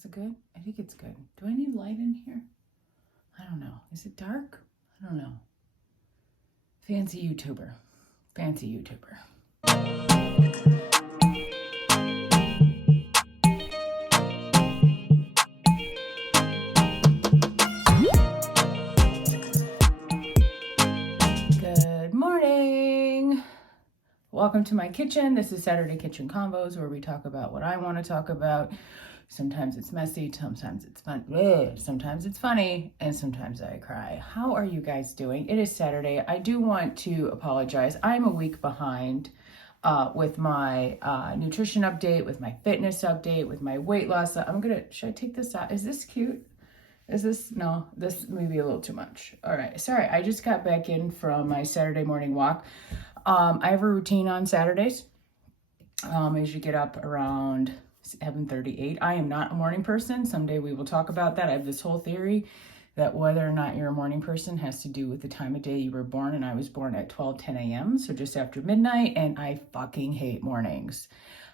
Is it good? I think it's good. Do I need light in here? I don't know. Is it dark? I don't know. Fancy YouTuber. Good morning. Welcome to my kitchen. This is Saturday Kitchen Convos, where we talk about what I want to talk about. Sometimes it's messy, sometimes it's fun, sometimes it's funny, and sometimes I cry. How are you guys doing? It is Saturday. I do want to apologize. I'm a week behind with my nutrition update, with my fitness update, with my weight loss. Should I take this out? Is this cute? No, this may be a little too much. All right, sorry. I just got back in from my Saturday morning walk. I have a routine on Saturdays. I usually get up around 7:38. I am not a morning person. Someday we will talk about that. I have this whole theory that whether or not you're a morning person has to do with the time of day you were born, and I was born at 12:10 a.m., so just after midnight, and I fucking hate mornings.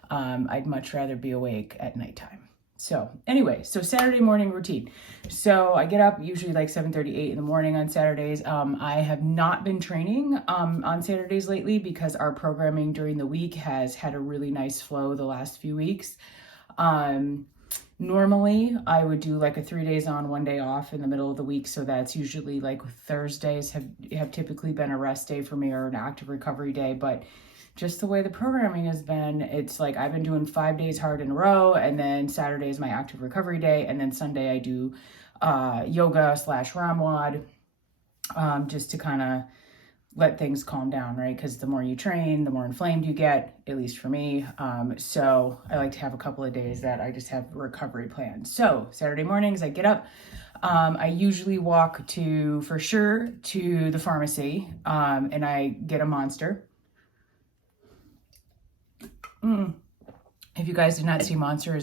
I'd much rather be awake at nighttime. So anyway, Saturday morning routine. So I get up usually like 7:38 in the morning on Saturdays. I have not been training on Saturdays lately because our programming during the week has had a really nice flow the last few weeks. Normally I would do like a 3 days on, 1 day off in the middle of the week. So that's usually like Thursdays have typically been a rest day for me or an active recovery day. But just the way the programming has been, it's like I've been doing 5 days hard in a row, and then Saturday is my active recovery day, and then Sunday I do yoga/Ramwad, just to kind of let things calm down, right? Because the more you train, the more inflamed you get, at least for me. So I like to have a couple of days that I just have recovery plans. So Saturday mornings I get up. I usually walk to the pharmacy, and I get a Monster. If you guys did not see, Monster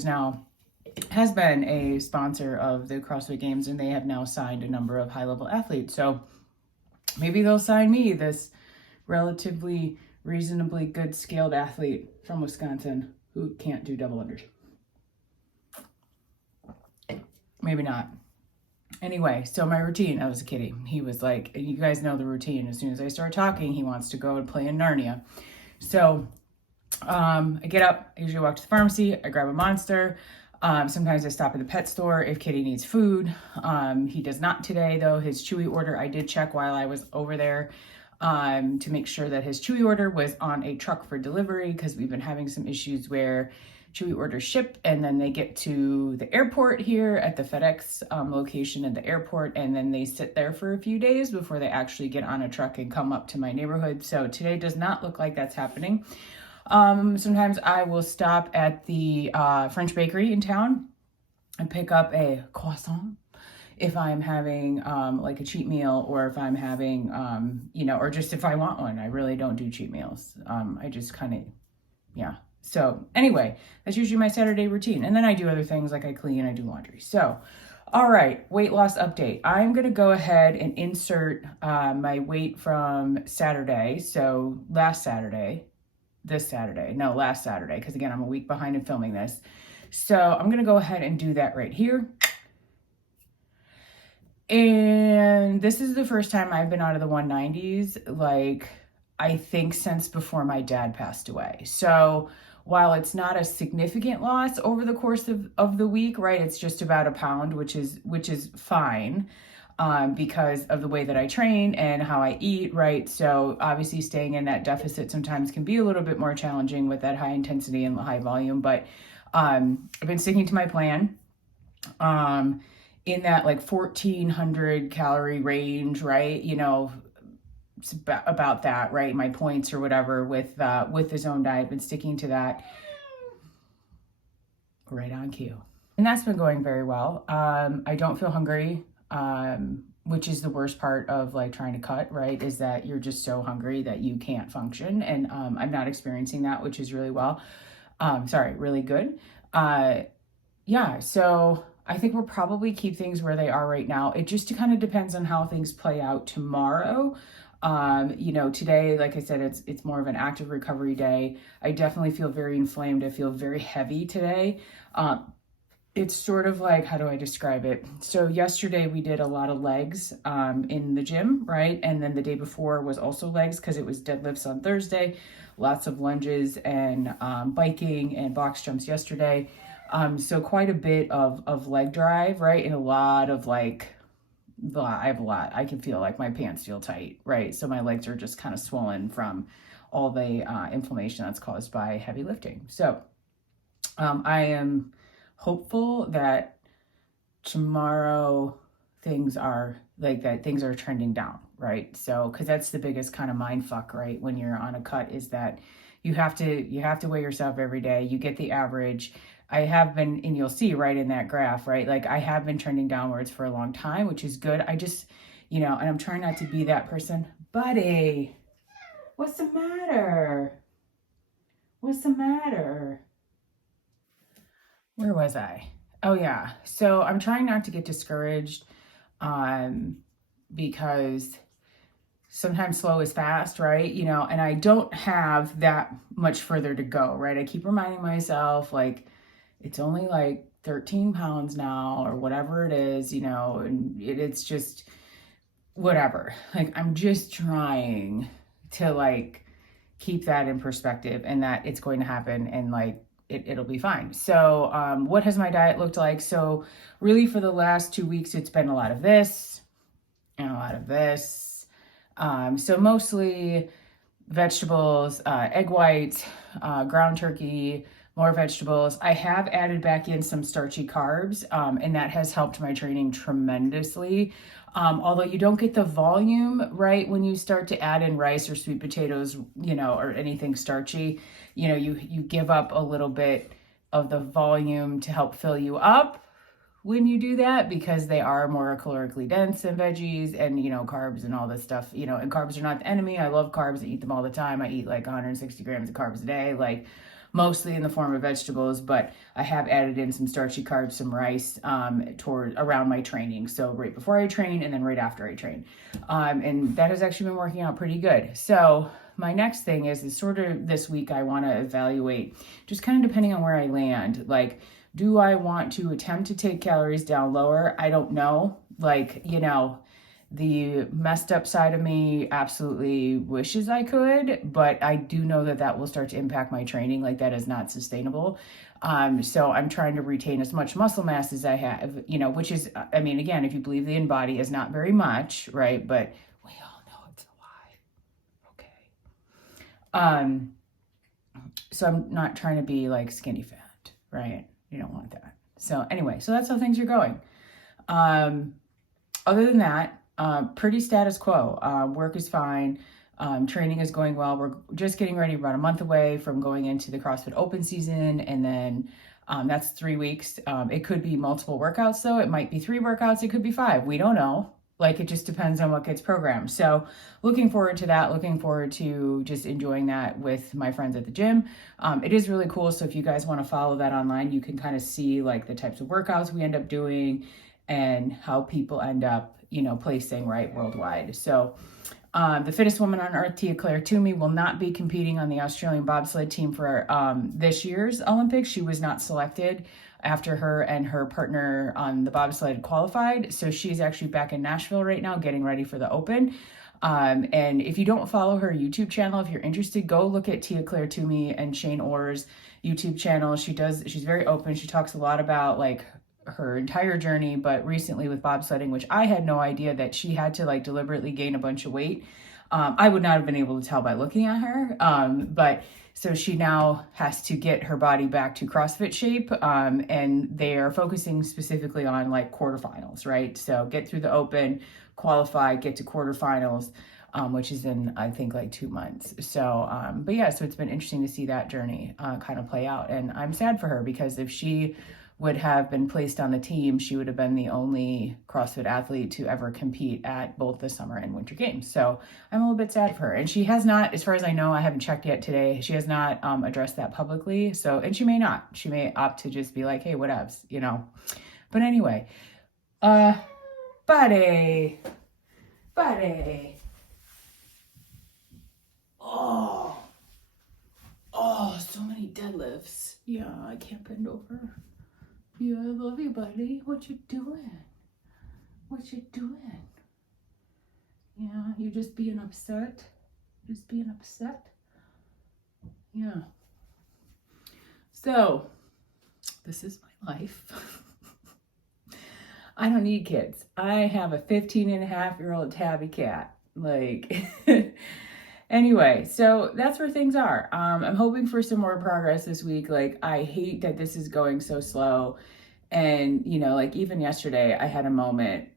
has been a sponsor of the CrossFit Games, and they have now signed a number of high-level athletes. So maybe they'll sign me, this relatively reasonably good scaled athlete from Wisconsin who can't do double unders. Maybe not. Anyway, so my routine, I was a kitty. He was like, you guys know the routine. As soon as I start talking, he wants to go and play in Narnia. So I get up, I usually walk to the pharmacy, I grab a Monster. Sometimes I stop at the pet store if Kitty needs food. He does not today, though. His Chewy order, I did check while I was over there to make sure that his Chewy order was on a truck for delivery, because we've been having some issues where Chewy orders ship and then they get to the airport here at the FedEx location at the airport, and then they sit there for a few days before they actually get on a truck and come up to my neighborhood. So today does not look like that's happening. Sometimes I will stop at the French bakery in town and pick up a croissant if I'm having like a cheat meal, or if I'm having, or just if I want one. I really don't do cheat meals. I just kind of, yeah. So anyway, that's usually my Saturday routine. And then I do other things like I clean, I do laundry. So, all right, weight loss update. I'm going to go ahead and insert my weight from Saturday. So last Saturday, because again, I'm a week behind in filming this. So I'm going to go ahead and do that right here. And this is the first time I've been out of the 190s, like I think since before my dad passed away. So while it's not a significant loss over the course of the week, right? It's just about a pound, which is fine. Because of the way that I train and how I eat, right? So obviously staying in that deficit sometimes can be a little bit more challenging with that high intensity and high volume, but I've been sticking to my plan in that like 1,400 calorie range, right? It's about that, right? My points or whatever with the zone diet, been sticking to that. Right on cue. And that's been going very well. I don't feel hungry. Which is the worst part of like trying to cut, right? Is that you're just so hungry that you can't function. And I'm not experiencing that, which is really really good. Yeah, so I think we'll probably keep things where they are right now. It just kind of depends on how things play out tomorrow. Today, like I said, it's more of an active recovery day. I definitely feel very inflamed. I feel very heavy today. it's sort of like, how do I describe it? So yesterday we did a lot of legs in the gym, right? And then the day before was also legs because it was deadlifts on Thursday, lots of lunges and biking and box jumps yesterday. So quite a bit of leg drive, right? And a lot of like, I have a lot. I can feel like my pants feel tight, right? So my legs are just kind of swollen from all the inflammation that's caused by heavy lifting. So I am hopeful that tomorrow things are things are trending down, right? So because that's the biggest kind of mind fuck, right, when you're on a cut, is that you have to weigh yourself every day. You get the average. I have been, and you'll see right in that graph, right, like I have been trending downwards for a long time, which is good. I just, and I'm trying not to be that person. Buddy, what's the matter? Where was I? Oh yeah. So I'm trying not to get discouraged because sometimes slow is fast, right? And I don't have that much further to go, right? I keep reminding myself, like, it's only like 13 pounds now or whatever it is, and it's just whatever. Like, I'm just trying to like keep that in perspective and that it's going to happen, and like it'll be fine. So what has my diet looked like? So really for the last 2 weeks, it's been a lot of this and a lot of this. So mostly vegetables, egg whites, ground turkey, more vegetables. I have added back in some starchy carbs, and that has helped my training tremendously. Although you don't get the volume, right, when you start to add in rice or sweet potatoes, or anything starchy, you give up a little bit of the volume to help fill you up when you do that, because they are more calorically dense than veggies and, carbs and all this stuff, and carbs are not the enemy. I love carbs. I eat them all the time. I eat like 160 grams of carbs a day, like mostly in the form of vegetables, but I have added in some starchy carbs, some rice, toward around my training. So right before I train and then right after I train. And that has actually been working out pretty good. So my next thing is sort of this week, I want to evaluate, just kind of depending on where I land, like, do I want to attempt to take calories down lower? I don't know. Like, the messed up side of me absolutely wishes I could, but I do know that will start to impact my training. Like, that is not sustainable. So I'm trying to retain as much muscle mass as I have, which is, I mean, again, if you believe the in-body is not very much, right? But we all know it's a lie. Okay. So I'm not trying to be like skinny fat, right? You don't want that. So anyway, so that's how things are going. Other than that, pretty status quo. Work is fine. Training is going well. We're just getting ready, about a month away from going into the CrossFit Open season. And then that's 3 weeks. It could be multiple workouts though. It might be 3 workouts. It could be 5. We don't know. Like, it just depends on what gets programmed. So looking forward to that, looking forward to just enjoying that with my friends at the gym. It is really cool. So if you guys want to follow that online, you can kind of see like the types of workouts we end up doing and how people end up, placing right worldwide. So the fittest woman on earth, Tia Claire Toomey, will not be competing on the Australian bobsled team for this year's Olympics. She was not selected after her and her partner on the bobsled qualified. So she's actually back in Nashville right now getting ready for the Open. And if you don't follow her YouTube channel, if you're interested, go look at Tia Claire Toomey and Shane Orr's YouTube channel. She's very open. She talks a lot about like her entire journey, but recently with bobsledding, which I had no idea that she had to like deliberately gain a bunch of weight. I would not have been able to tell by looking at her. But so she now has to get her body back to CrossFit shape. And they are focusing specifically on like quarterfinals, right? So get through the Open, qualify, get to quarterfinals, which is in, I think, like 2 months. So, but yeah, so it's been interesting to see that journey kind of play out. And I'm sad for her, because if she would have been placed on the team, she would have been the only CrossFit athlete to ever compete at both the summer and winter games. So I'm a little bit sad for her. And she has not, as far as I know, I haven't checked yet today, she has not addressed that publicly. So, and she may not. She may opt to just be like, hey, whatevs, But anyway, buddy. Oh, so many deadlifts. Yeah, I can't bend over. Yeah, I love you, buddy. What you doing? What you doing? Yeah, you just being upset? Just being upset? Yeah. So, this is my life. I don't need kids. I have a 15-and-a-half-year-old tabby cat. Like, anyway, so that's where things are. I'm hoping for some more progress this week. Like, I hate that this is going so slow. And, you know, like even yesterday, I had a moment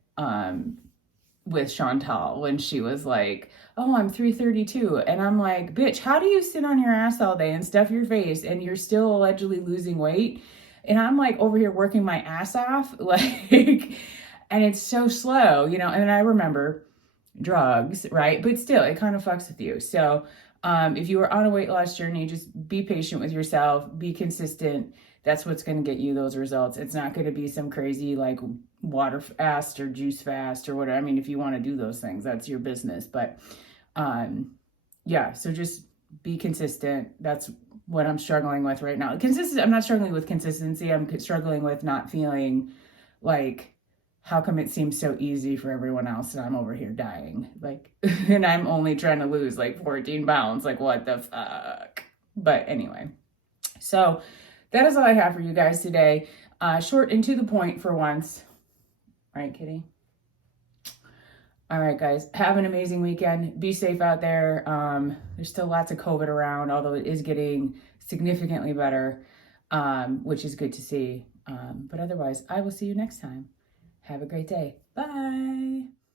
with Chantal when she was like, oh, I'm 332. And I'm like, bitch, how do you sit on your ass all day and stuff your face and you're still allegedly losing weight? And I'm like over here working my ass off, like, and it's so slow, you know. And I remember drugs, right? But still, it kind of fucks with you. So if you are on a weight loss journey, just be patient with yourself, be consistent. That's what's going to get you those results. It's not going to be some crazy like water fast or juice fast or whatever. I mean, if you want to do those things, that's your business. But yeah, so just be consistent. That's what I'm struggling with right now. I'm not struggling with consistency. I'm struggling with not feeling like, how come it seems so easy for everyone else and I'm over here dying? Like, and I'm only trying to lose like 14 pounds. Like, what the fuck? But anyway, so that is all I have for you guys today. Short and to the point for once. All right, kitty? All right, guys, have an amazing weekend. Be safe out there. There's still lots of COVID around, although it is getting significantly better, which is good to see. But otherwise, I will see you next time. Have a great day. Bye.